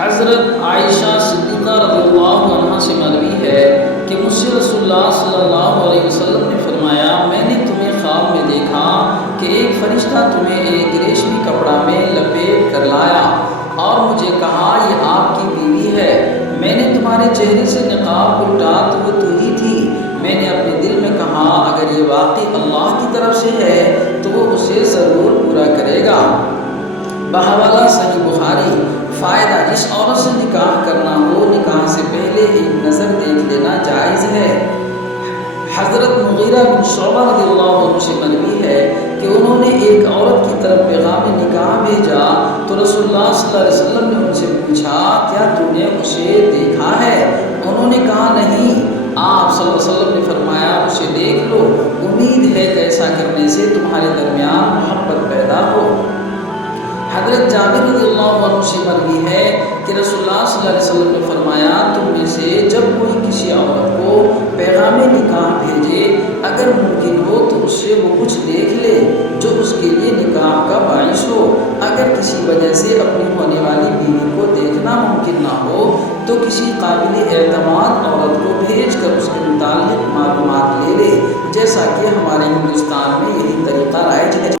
حضرت عائشہ صدیقہ رضی اللہ عنہ سے مروی ہے کہ مجھ سے رسول اللہ صلی اللہ علیہ وسلم نے فرمایا، میں نے تمہیں خواب میں دیکھا کہ ایک فرشتہ تمہیں ایک ریشمی کپڑا میں لپیٹ کر لایا اور مجھے کہا یہ آپ کی بیوی ہے۔ میں نے تمہارے چہرے سے نقاب الٹا تو وہ تو ہی تھی۔ میں نے اپنے دل میں کہا اگر یہ واقعی اللہ کی طرف سے ہے تو وہ اسے ضرور پورا کرے گا۔ بحوالہ صحیح بخاری۔ فائدہ: جس عورت سے نکاح کرنا ہو نکاح سے پہلے ایک نظر دیکھ لینا جائز ہے۔ حضرت مغیرہ بن شعبہ رضی اللہ عنہ سے مروی ہے کہ انہوں نے ایک عورت کی طرف پیغام نکاح بھیجا تو رسول اللہ صلی اللہ علیہ وسلم نے ان سے پوچھا کیا تم نے اسے دیکھا ہے؟ انہوں نے کہا نہیں۔ آپ صلی اللہ علیہ وسلم نے فرمایا اسے دیکھ لو، امید ہے کہ ایسا کرنے سے تمہارے درمیان محبت پیدا ہو۔ حضرت جابر رضی اللہ عنہ سے مروی ہے کہ رسول اللہ صلی اللہ علیہ وسلم نے فرمایا تم میں سے جب کوئی کسی عورت کو پیغام نکاح بھیجے اگر ممکن ہو تو اس سے وہ کچھ دیکھ لے جو اس کے لیے نکاح کا باعث ہو۔ اگر کسی وجہ سے اپنی ہونے والی بیوی کو دیکھنا ممکن نہ ہو تو کسی قابل اعتماد